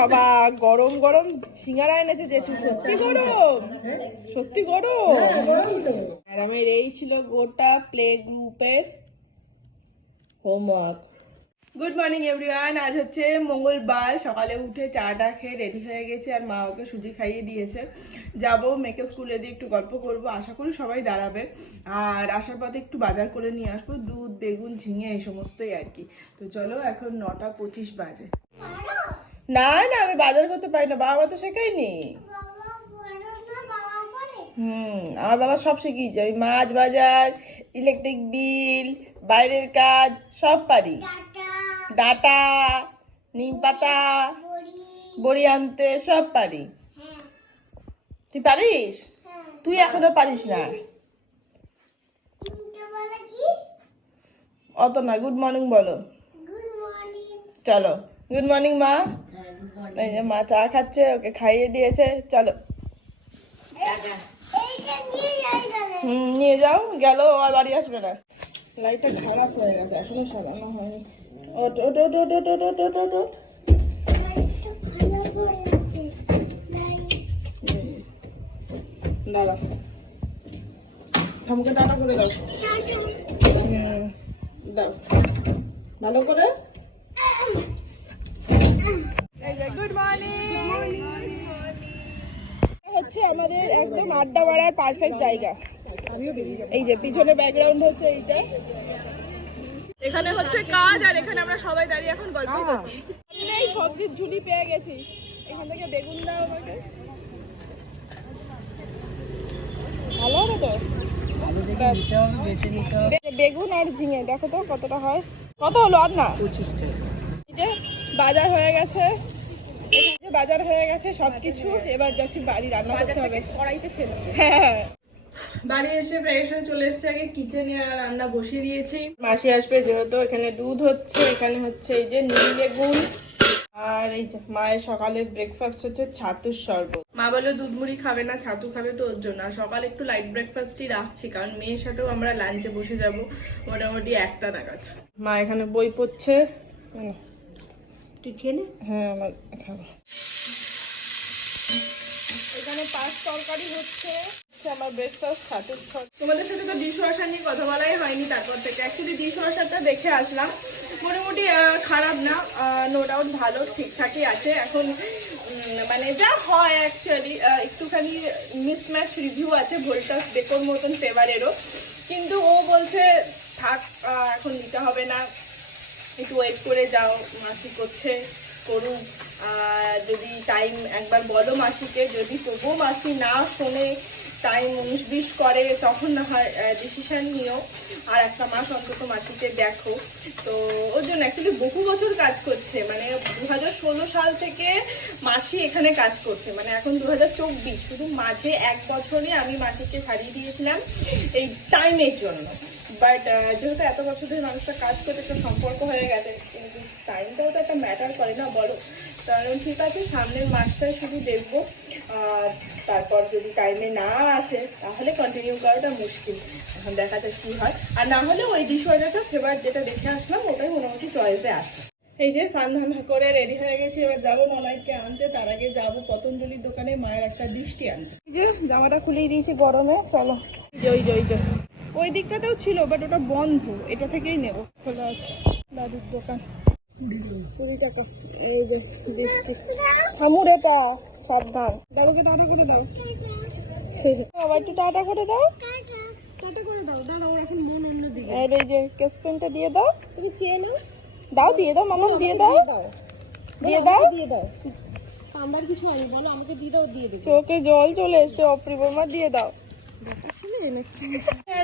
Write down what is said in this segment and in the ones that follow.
বাবা, গরম গরম সিঙ্গারা এনেছে জেঠু সত্যি গরম। সত্যি গরম। ম্যাডামের এই ছিল গোটা প্লে গ্রুপের হোমওয়ার্ক গুড মর্নিং এভরিওয়ান আজ হচ্ছে মঙ্গলবার। সকালে উঠে চাটা খেয়ে রেডি হয়ে গেছে আর মা ওকে সুজি খাইয়ে দিয়েছে। যাব মেয়েকে স্কুলে দিয়ে একটু গল্প করব। আশা করি সবাই দাঁড়াবে। আর আসার পথে একটু বাজার করে নিয়ে আসব। দুধ, বেগুন, ঝিঙে, এই সমস্তই আর কি। তো চলো, এখন নটা পঁচিশ বাজে। না না আমি বাজার করতে পারি না বাবা মা তো শেখায়নি। হুম আমার বাবা সব শিখিয়েছে আমি মাছ বাজার ইলেকট্রিক বিল বাইরের কাজ সব পারি। ডাটা নিম পাতা বড়ি আনতে সব পারি। তুই পারিস? তুই এখনও পারিস না? অত না গুড মর্নিং বলো। চলো গুড মর্নিং মা। এই যে মা চা খাচ্ছে ওকে খাইয়ে দিয়েছে চলো। হুম নিয়ে যাও গেল আর বাড়ি আসবে না। লাইটটা খারাপ হয়ে গেছে এখনও সারানো হয়নি। ওট ওট ওট ওট ওট ওট ওট ওট ওট দাদা টাটা করে দাও। দাও। ভালো করে গুড মর্নিং হচ্ছে আমাদের একদম আড্ডা মারার পারফেক্ট জায়গা। এই যে পিছনে ব্যাকগ্রাউন্ড হচ্ছে এইটা। এখানে হচ্ছে কাজ আর এখানে আমরা সবাই দাঁড়িয়ে এখন গল্প করছি। এই সবজির ঝুলি পেয়ে গেছি। এখান থেকে বেগুন দাও আমাকে। ভালো হবে তো? বেগুন আর ঝিঙে দেখো তো কতটা হয়। কত হলো আর না এই যে বাজার হয়ে গেছে। বাজার হয়ে গেছে সবকিছু। এবার যাচ্ছি বাড়ি রান্না করতে হবে। কড়াইতে ফেলব হ্যাঁ। বাড়ি এসে ফ্রেশ হয়ে চলে এসেছে আগে কিচেনে আর রান্না বসিয়ে দিয়েছি। মাসি আসবে যেহেতু এখানে দুধ হচ্ছে এখানে হচ্ছে এই যে নীল বেগুন আর এই যে মায়ের সকালে ব্রেকফাস্ট হচ্ছে ছাতুর শরবত। মা বলে দুধ মুড়ি খাবে না ছাতু খাবে তো ওর জন্য। আর সকালে একটু লাইট ব্রেকফাস্টই রাখছি কারণ মেয়ের সাথেও আমরা লাঞ্চে বসে যাব মোটামুটি একটা নাগাদ। মা এখানে বই পড়ছে। হুম। তুই খেয়ে নে। হ্যাঁ আমার খাব। এখানে পাঁচ তরকারি হচ্ছে। আমার ব্রেকফাস্ট তোমাদের সাথে তো ডিশ ওয়াশার নিয়ে কথা বলাই হয়নি তারপর থেকে। অ্যাকচুয়ালি ডিশ ওয়াশারটা দেখে আসলাম। মোটামুটি খারাপ না। নো ডাউট ভালো ঠিকঠাকই আছে। এখন মানে যা হয় অ্যাকচুয়ালি একটুখানি মিসম্যাচ রিভিউ আছে ভোল্টাস ডেকোর মতন ফেভারেরও কিন্তু ও বলছে থাক এখন নিতে হবে না। একটু ওয়েট করে যাও মাসি করছে করুক। আর যদি টাইম একবার বলো মাসিকে, যদি তবুও মাসি না শোনে টাইম উনিশ বিশ করে, তখন না হয় ডিসিশান নিও। আর একটা মাস অন্তত মাসিকে দেখো। তো ওর জন্য অ্যাকচুয়ালি বহু বছর কাজ করছে। মানে দু হাজার ষোলো সাল থেকে মাসি এখানে কাজ করছে। মানে এখন দু হাজার চব্বিশ। শুধু মাঝে এক বছরে আমি মাসিকে ছাড়িয়ে দিয়েছিলাম এই টাইমের জন্য। বাট যেহেতু এত বছর ধরে মানুষটা কাজ করতে একটা সম্পর্ক হয়ে গেছে, কিন্তু টাইমটাও তো একটা ম্যাটার করে না, বলো? কারণ ঠিক আছে, সামনের মাসটাই শুধু দেখব। আর তারপর যদি টাইমে না আসে, তাহলে কন্টিনিউ করাটা মুশকিল। এখন দেখা যাক কি হয়। আর না হলে ওই ডিশওয়াটারটা ফেভার যেটা দেখে আসলাম, ওটাই মোটামুটি চয়েসে আছে। এই যে সন্ধান করে রেডি হয়ে গেছি, এবার যাব মনাইকে আনতে। তার আগে যাব পতঞ্জলির দোকানে মায়ের একটা দৃষ্টি আনতে। যে জামাটা খুলেই দিয়েছি গরমে, চলো। জয় জয় ওই যে। ওই দিকটাতেও ছিল বাট ওটা বন্ধ। এটা থেকেই নেব খোলা আছে। দাদুর দোকান। কুড়ি টাকা। এই যে হামুর এটা সাবধান। দাদুকে টাটা করে দাও। বাবা একটু টাটা করে দাও। টাটা করে দাও। দাঁড়াও এখন মন অন্যদিকে। আর এই যে কেস পেনটা দিয়ে দাও। তুমি চেয়ে নাও। দাও দিয়ে দাও মামা দিয়ে দাও। দিয়ে দাও। দিয়ে দাও। কান্দার কিছু হয়নি বলো আমাকে দিয়ে দাও দিয়ে দেবো। চোখে জল চলে এসছে অপ্রিমা দিয়ে দাও।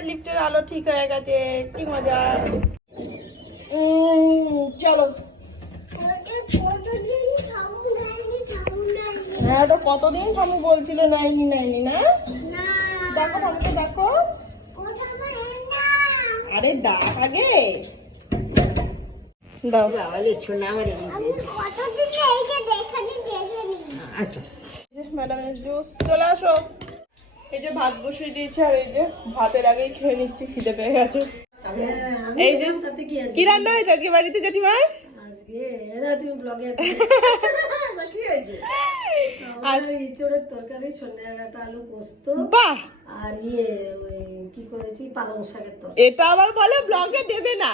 লিফটের আলো ঠিক হয়ে গেছে কি মজা। চলো হ্যাঁ তো কতদিন ঠামু বলছিল নাইনি নাইনি না? দেখো ঠামুকে দেখো। আরে ডাক আগে। দাও। আচ্ছা। ম্যাডামের জুস চলে আসো। এই যে ভাত বসিয়ে দিয়েছে আর এই যে ভাতের আগেই খেয়ে নিচ্ছি খিদে পেয়ে গেছে। এই যে কি রান্না হয়েছে আজকে বাড়িতে জেঠিমার তরকারি আলু পোস্ত আর ইয়ে কি করেছি পালং শাকের তরকারি। এটা আবার বলে ব্লগে দেবে না।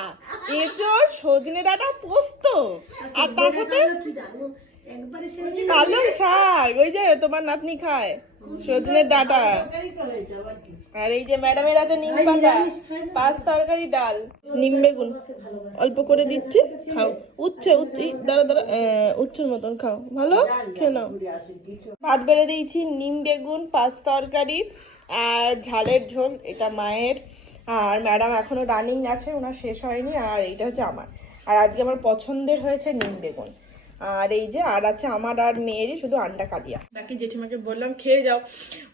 এঁচড় সজনে ডাটা পোস্ত। আর তার সাথে কি জানো একবারে সে পালং শাক ওই যে তোমার নাতনি খায় সজনের ডাটা। আর এই যে ম্যাডামের আছে নিম পাতা পাঁচ তরকারি ডাল নিম বেগুন। অল্প করে দিচ্ছি খাও। উচ্ছে উচ্ছে দাঁড়া দাঁড়া উচ্ছের মতন খাও। ভালো? খেয়ে নাও। ভাত বেড়ে দিয়েছি নিম বেগুন পাঁচ তরকারি আর ঝালের ঝোল এটা মায়ের। আর ম্যাডাম এখনও রানিং আছে ওনার শেষ হয়নি আর এইটা হচ্ছে আমার। আর আজকে আমার পছন্দের হয়েছে নিম বেগুন। আর এই যে আর আছে আমার আর মেয়েরই শুধু আন্ডা কালিয়া। বাকি জেঠিমাকে বললাম খেয়ে যাও।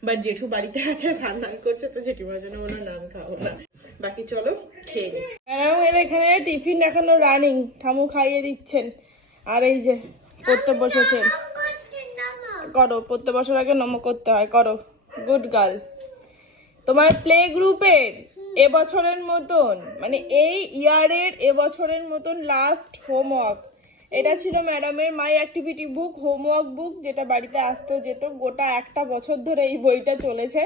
বাট জেঠু বাড়িতে আছে স্নান করছে তো জেঠিমার জন্য ওনার নাম খাব না। বাকি চলো খেয়ে নিই ম্যাডাম এখানে টিফিন এখনও রানিং ঠামু খাইয়ে দিচ্ছেন। আর এই যে পড়তে বসেছেন করো পড়তে বসার আগে নম করতে হয়। করো গুড গার্ল তোমার প্লে গ্রুপের এবছরের মতন মানে এই ইয়ারের এবছরের মতন লাস্ট হোমওয়ার্ক এটা ছিল ম্যাডামের মাই অ্যাক্টিভিটি বুক, হোমওয়ার্ক বুক, যেটা বাড়িতে আসতো যেত। গোটা একটা বছর ধরে এই বইটা চলেছে।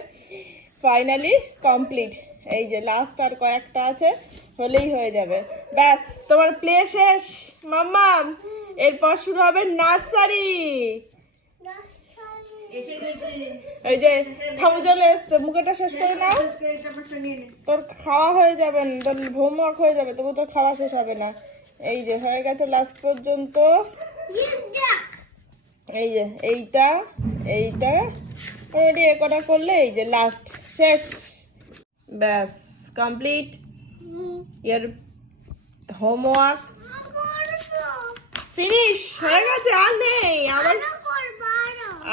ফাইনালি কমপ্লিট এই যে লাস্ট আর কয়েকটা আছে, হলেই হয়ে যাবে। ব্যাস, তোমার প্লে শেষ। মাম্মাম এরপর শুরু হবে নার্সারি। এই যে ঠামু চলে এসছে। মুখেটা শেষ করে না তোর খাওয়া হয়ে যাবে, তোর হোমওয়ার্ক হয়ে যাবে, তবু তোর খাওয়া শেষ হবে না। এই যে হয়ে গেছে লাস্ট পর্যন্ত। এই যে এইটা এইটা। অলরেডি এ কটা করলে? এই যে লাস্ট শেষ। ব্যাস কমপ্লিট ইয়ার হোমওয়ার্ক ফিনিশ হয়ে গেছে আর নেই। আবার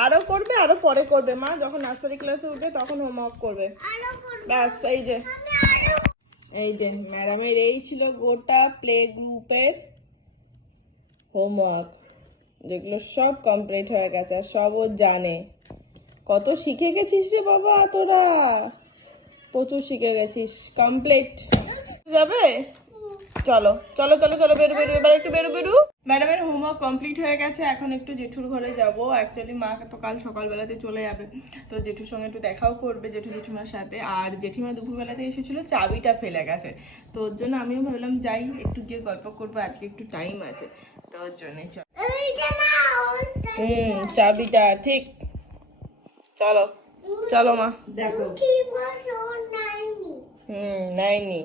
আরও করবে আরও। পরে করবে। মা যখন নার্সারি ক্লাসে উঠবে তখন হোমওয়ার্ক করবে। ব্যাস এই যে। এই যে ম্যাডামের এই ছিল গোটা প্লে গ্রুপের হোমওয়ার্ক, যেগুলো সব কমপ্লিট হয়ে গেছে আর সব ও জানে। কত শিখে গেছিস রে বাবা তোরা? প্রচুর শিখে গেছিস, কমপ্লিট। যাবে? চলো চলো চলো চলো, বেরো বেরো, এবার একটু বেরো বেরো। ম্যাডামের হোমওয়ার্ক কমপ্লিট হয়ে গেছে এখন একটু জেঠুর ঘরে যাব। অ্যাকচুয়ালি মা তো কাল সকালবেলাতে চলে যাবে। তো জেঠুর সঙ্গে একটু দেখাও করবে জেঠু জেঠিমার সাথে। আর জেঠিমা দুপুরবেলাতে এসেছিল চাবিটা ফেলে গেছে। তো ওর জন্য আমিও ভাবলাম যাই একটু গিয়ে গল্প করব আজকে একটু টাইম আছে। তো ওর জন্যই চল হুম চাবিটা ঠিক। চলো চলো মা। দেখো। হুম নাইনি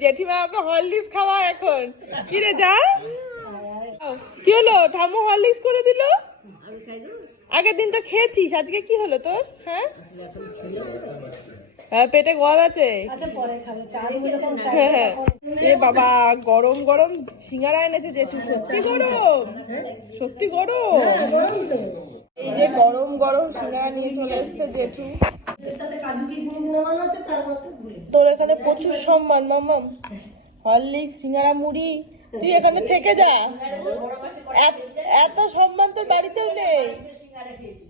জেঠিমা ওকে হরলিক্স খাওয়া এখন। কি রে যা। কি হলো? ঠামু হরলিক্স করে দিল? আগের দিন তো খেয়েছিস আজকে কি হলো তোর? হ্যাঁ? হ্যাঁ পেটে গদ আছে। হ্যাঁ, হ্যাঁ। এ বাবা গরম গরম সিঙ্গারা এনেছে জেঠু সত্যি গরম। সত্যি গরম। এই যে গরম গরম সিঙ্গারা নিয়ে চলে এসছে জেঠু। তোর এখানে প্রচুর সম্মান মামাম হরলিক্স সিঙ্গারা মুড়ি তুই এখানে থেকে যা। এত- সম্মান তোর বাড়িতেও নেই।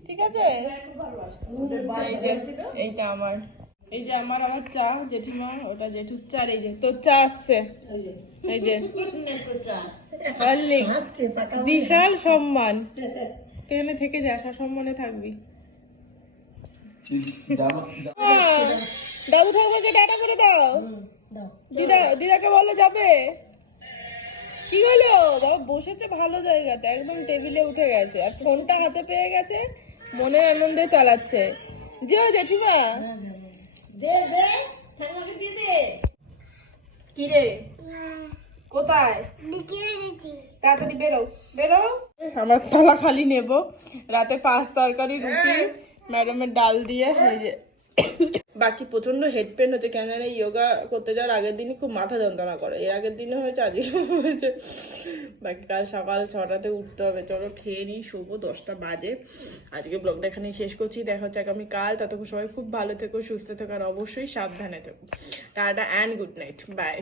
ঠিক আছে? এই এইটা আমার। এই যে আমার আমার চা জেঠিমা ওটা জেঠুর চা এই যে তোর চা আসছে। এই যে। বিশাল সম্মান। তুই এখানে থেকে যা সসম্মানে থাকবি। হ্যাঁ, দাদু ঠাকুমাকে ডাটা করে দাও। দাও। দিদা দিদাকে বলো যাবে? কি হলো? বাবা বসেছে ভালো জায়গাতে একদম টেবিলে উঠে গেছে। আর ফোনটা হাতে পেয়ে গেছে মনের আনন্দে চালাচ্ছে। যেও জেঠিমা। কি রে? কোথায়? তাড়াতাড়ি বেরো বেরো। আমার থালা খালি নেব। রাতে পাঁচ তরকারি রুটি ম্যাডামের ডাল দিয়ে এই যে বাকি প্রচণ্ড হেড পেন হচ্ছে। কেন জানি যোগা করতে যাওয়ার আগের দিনই খুব মাথা যন্ত্রণা করে। এর আগের দিনে হয়েছে আজই হয়েছে। বাকি কাল সকাল ছটাতে উঠতে হবে। চলো খেয়ে নিই, শোবো, দশটা বাজে। আজকে ব্লগটা এখানেই শেষ করছি। দেখা হচ্ছে আগামী কাল ততক্ষণ সবাই খুব ভালো থেকো, সুস্থ থেকো, আর অবশ্যই সাবধানে থেকো। Tata and good night bye